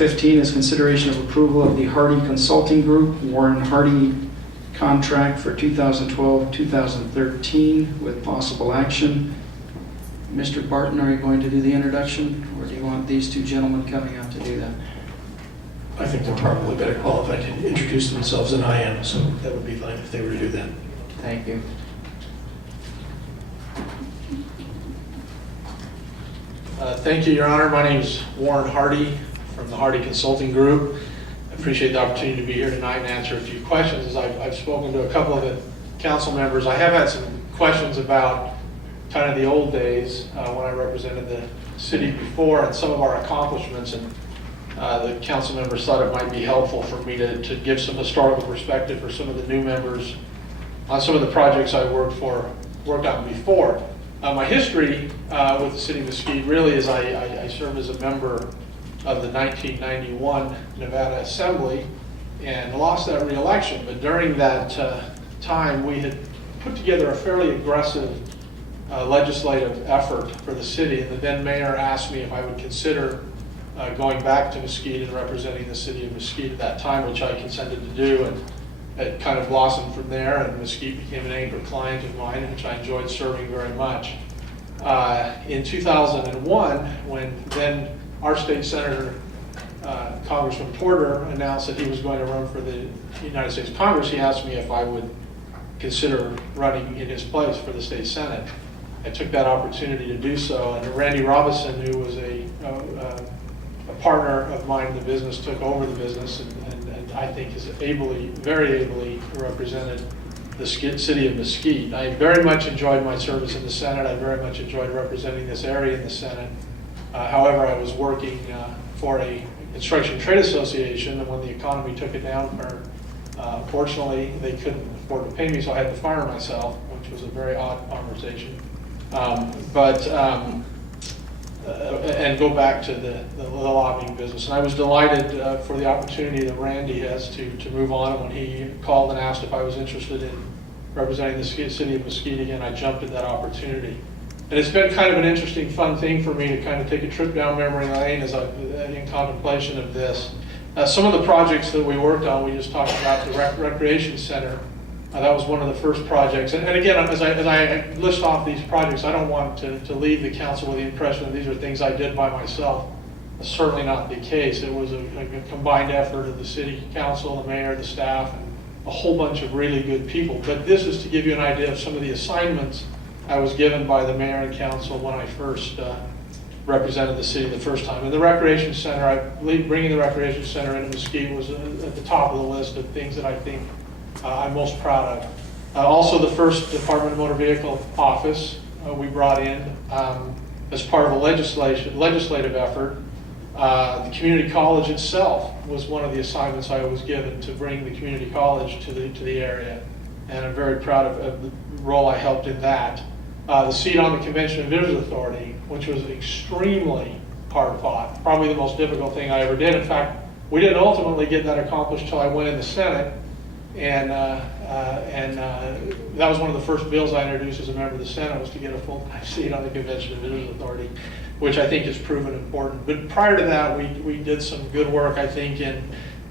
15 is consideration of approval of the Hardy Consulting Group, Warren Hardy contract for 2012-2013 with possible action. Mr. Barton, are you going to do the introduction, or do you want these two gentlemen coming up to do that? I think they're probably better qualified to introduce themselves than I am, so that would be fine if they were to do that. Thank you. Thank you, Your Honor. My name is Warren Hardy from the Hardy Consulting Group. I appreciate the opportunity to be here tonight and answer a few questions. As I've spoken to a couple of the council members, I have had some questions about kind of the old days when I represented the city before and some of our accomplishments, and the council members thought it might be helpful for me to give some historical perspective for some of the new members on some of the projects I worked on before. My history with the City of Mesquite really is I served as a member of the 1991 Nevada Assembly and lost that re-election. But during that time, we had put together a fairly aggressive legislative effort for the city. And the then mayor asked me if I would consider going back to Mesquite and representing the City of Mesquite at that time, which I consented to do. And it kind of blossomed from there, and Mesquite became an anchor client of mine, which I enjoyed serving very much. In 2001, when then our state senator, Congressman Porter, announced that he was going to run for the United States Congress, he asked me if I would consider running in his place for the state Senate. I took that opportunity to do so, and Randy Robinson, who was a partner of mine in the business, took over the business, and I think has very ably represented the city of Mesquite. I very much enjoyed my service in the Senate. I very much enjoyed representing this area in the Senate. However, I was working for a construction trade association, and when the economy took a downturn, unfortunately, they couldn't afford to pay me, so I had to fire myself, which was a very odd conversation. And go back to the lobbying business. And I was delighted for the opportunity that Randy has to move on. And when he called and asked if I was interested in representing the city of Mesquite again, I jumped at that opportunity. And it's been kind of an interesting, fun thing for me to kind of take a trip down memory lane as in contemplation of this. Some of the projects that we worked on, we just talked about the recreation center. That was one of the first projects. And again, as I list off these projects, I don't want to leave the council with the impression that these are things I did by myself. That's certainly not the case. It was a combined effort of the city council, the mayor, the staff, and a whole bunch of really good people. But this is to give you an idea of some of the assignments I was given by the mayor and council when I first represented the city the first time. And the recreation center, bringing the recreation center into Mesquite was at the top of the list of things that I think I'm most proud of. Also, the first Department of Motor Vehicle office we brought in as part of a legislative effort. The community college itself was one of the assignments I was given, to bring the community college to the area, and I'm very proud of the role I helped in that. The seat on the Convention and Visitors Authority, which was extremely hard fought, probably the most difficult thing I ever did. In fact, we didn't ultimately get that accomplished until I went in the Senate. And that was one of the first bills I introduced as a member of the Senate, was to get a full-time seat on the Convention and Visitors Authority, which I think has proven important. But prior to that, we did some good work, I think, in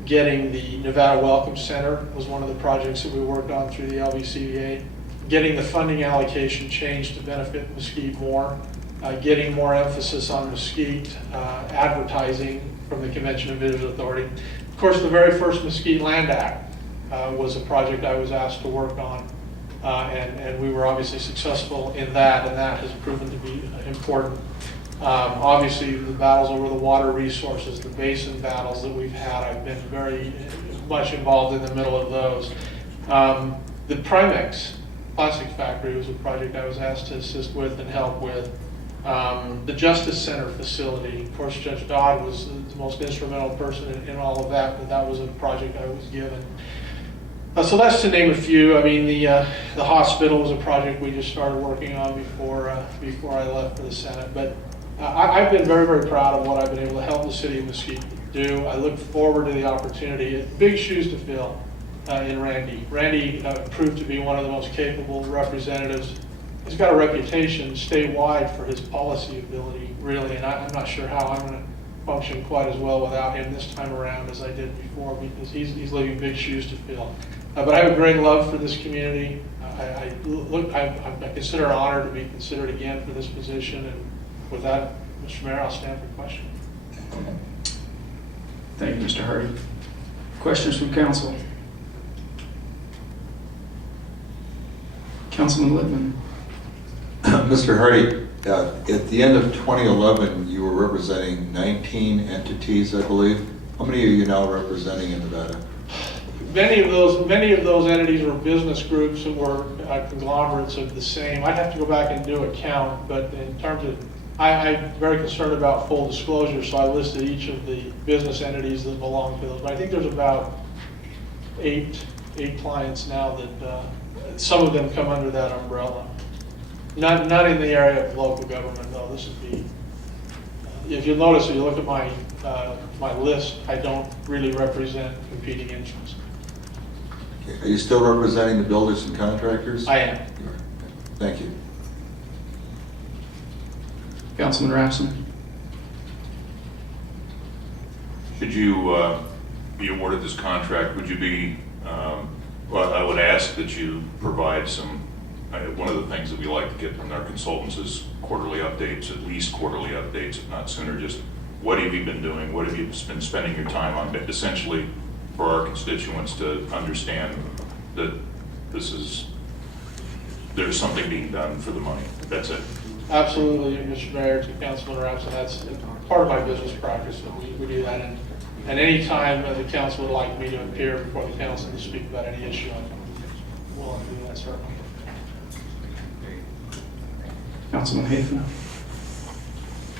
getting the Nevada Welcome Center was one of the projects that we worked on through the LVCVA, getting the funding allocation changed to benefit Mesquite more, getting more emphasis on Mesquite, advertising from the Convention and Visitors Authority. Of course, the very first Mesquite Land Act was a project I was asked to work on, and we were obviously successful in that, and that has proven to be important. Obviously, the battles over the water resources, the basin battles that we've had, I've been very much involved in the middle of those. The Primex plastic factory was a project I was asked to assist with and help with. The Justice Center facility, of course, Judge Dodd was the most instrumental person in all of that, but that was a project I was given. So that's to name a few. I mean, the hospital was a project we just started working on before I left for the Senate. But I've been very, very proud of what I've been able to help the city of Mesquite do. I look forward to the opportunity. Big shoes to fill in Randy. Randy proved to be one of the most capable representatives. He's got a reputation statewide for his policy ability, really, and I'm not sure how I'm going to function quite as well without him this time around as I did before, because he's leaving big shoes to fill. But I have a great love for this community. I consider it an honor to be considered again for this position. And with that, Mr. Mayor, I'll stand for question. Thank you, Mr. Hardy. Questions from council? Councilman Littman. Mr. Hardy, at the end of 2011, you were representing 19 entities, I believe. How many are you now representing in Nevada? Many of those entities were business groups that were conglomerates of the same. I'd have to go back and do a count, but in terms of, I'm very concerned about full disclosure, so I listed each of the business entities that belong to those. But I think there's about eight clients now that some of them come under that umbrella. Not in the area of local government, though. This would be, if you notice, if you look at my my list, I don't really represent competing interests. Okay. Are you still representing the builders and contractors? I am. You are. Thank you. Councilman Rapson. Should you be awarded this contract, would you be, well, I would ask that you provide some, one of the things that we like to get from our consultants is quarterly updates, at least quarterly updates, if not sooner. Just what have you been doing? What have you been spending your time on? But essentially, for our constituents to understand that there's something being done for the money. That's it. Absolutely, Mr. Mayor, to Councilman Rapson, that's part of my business practice, so we do that. And any time the council would like me to appear before the council to speak about any issue, I'm willing to do that, certainly. Councilman Hafen.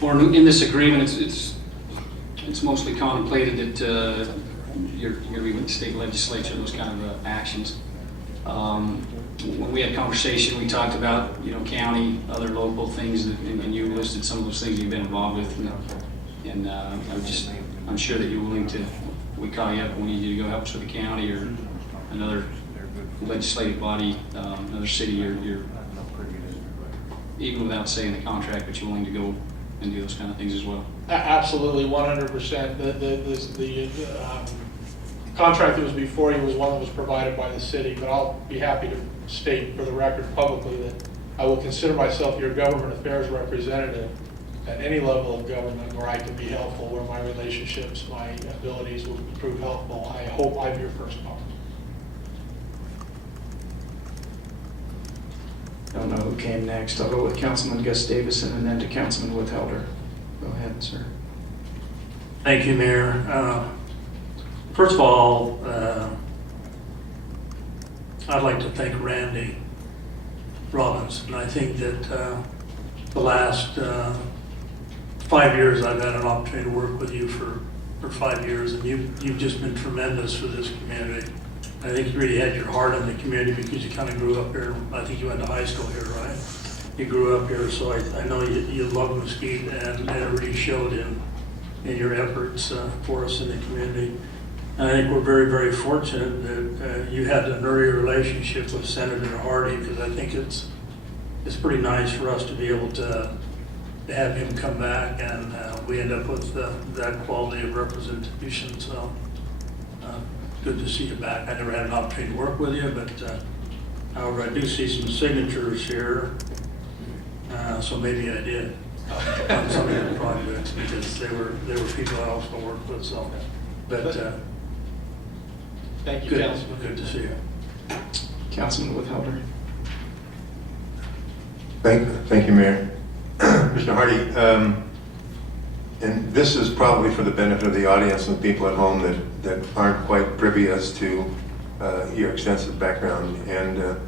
Or in this agreement, it's mostly contemplated that you're going to be with the state legislature, those kind of actions. When we had conversation, we talked about, county, other local things, and you listed some of those things you've been involved with. And I'm sure that you're willing to, we call you up when we need you to go help us with the county or another legislative body, another city, you're even without saying the contract, but you're willing to go and do those kind of things as well. Absolutely, 100%. The contract that was before you was one that was provided by the city, but I'll be happy to state for the record publicly that I will consider myself your government affairs representative at any level of government where I can be helpful, where my relationships, my abilities will prove helpful. I hope I'm your first call. Don't know who came next. I'll go with Councilman Gus Davison and then to Councilman Withelder. Go ahead, sir. Thank you, Mayor. First of all, I'd like to thank Randy Robbins, and I think that the last 5 years I've had an opportunity to work with you for 5 years, and you've just been tremendous for this community. I think you really had your heart in the community because you kind of grew up here. I think you went to high school here, right? You grew up here, so I know you love Mesquite, and it really showed in your efforts for us in the community. And I think we're very, very fortunate that you had an early relationship with Senator Hardy, because I think it's pretty nice for us to be able to have him come back, and we end up with that quality of representation. So good to see you back. I never had an opportunity to work with you, but however, I do see some signatures here, so maybe I did on some of the projects, because they were people I also worked with. So, but Thank you, good, Councilman. good to see you. Councilman Withelder. Thank you, Mayor. Mr. Hardy, and this is probably for the benefit of the audience and the people at home that aren't quite privy as to your extensive background. And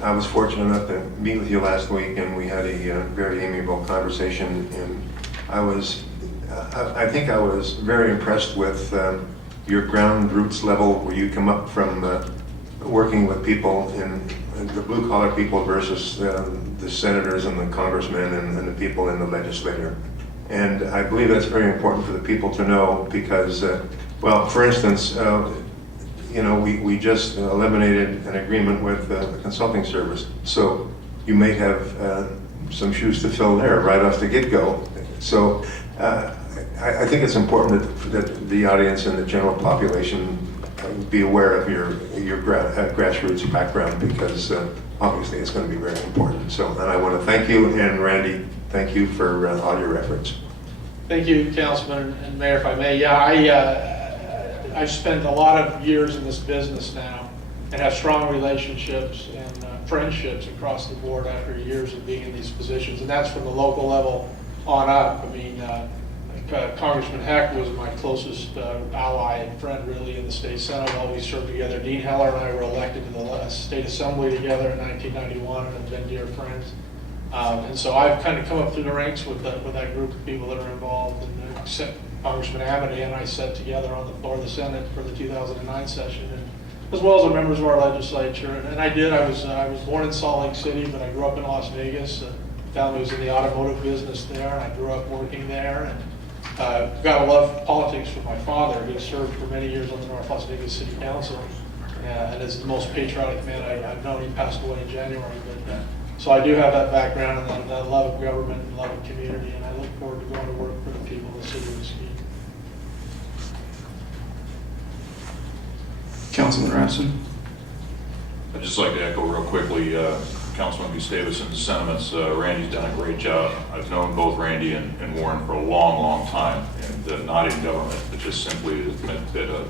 I was fortunate enough to meet with you last week, and we had a very amiable conversation. And I think I was very impressed with your ground roots level, where you come up from working with people in the blue collar people versus the senators and the congressmen and the people in the legislature. And I believe that's very important for the people to know, because, well, for instance, we just eliminated an agreement with the consulting service. So you may have some shoes to fill there right off the get-go. So I think it's important that the audience and the general population be aware of your grassroots background, because obviously it's going to be very important. So, and I want to thank you, and Randy, thank you for all your efforts. Thank you, Councilman and Mayor, if I may. Yeah, I've spent a lot of years in this business now and have strong relationships and friendships across the board after years of being in these positions, and that's from the local level on up. I mean, Congressman Heck was my closest ally and friend really in the state senate while we served together. Dean Heller and I were elected to the state assembly together in 1991 and have been dear friends. And so I've kind of come up through the ranks with that group of people that are involved. And Congressman Amity and I sat together on the floor of the Senate for the 2009 session, and as well as the members of our legislature. And I was born in Salt Lake City, but I grew up in Las Vegas. Family was in the automotive business there, and I grew up working there. And got a love for politics from my father, who served for many years on the North Las Vegas City Council, and is the most patriotic man I've known. He passed away in January, but so I do have that background and that love of government and love of community, and I look forward to going to work for the people of the city of Mesquite. Councilman Rapson? I'd just like to echo real quickly Councilman Gustavuson's sentiments. Randy's done a great job. I've known both Randy and Warren for a long, long time, and not in government, but just simply at a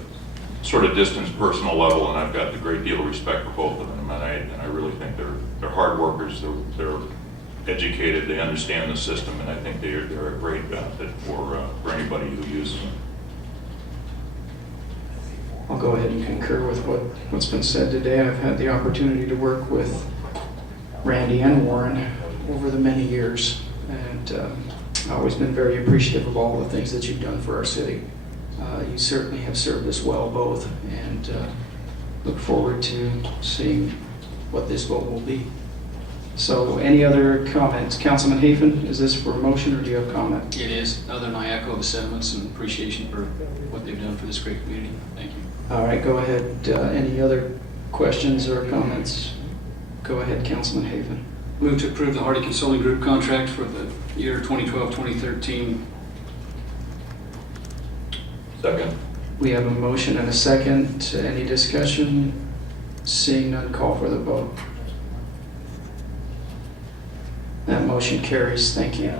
sort of distant personal level, and I've got a great deal of respect for both of them, and I really think they're hard workers, they're educated, they understand the system, and I think they're a great benefit for anybody who uses them. I'll go ahead and concur with what's been said today. I've had the opportunity to work with Randy and Warren over the many years, and I've always been very appreciative of all the things that you've done for our city. You certainly have served us well both, and look forward to seeing what this vote will be. So any other comments? Councilman Hafen, is this for a motion or do you have comment? It is. Other than I echo the sentiments and appreciation for what they've done for this great community. Thank you. All right, go ahead. Any other questions or comments? Go ahead, Councilman Hafen. Move to approve the Hardy Consulting Group contract for the year 2012-2013. Second. We have a motion and a second. Any discussion? Seeing none, call for the vote. That motion carries. Thank you.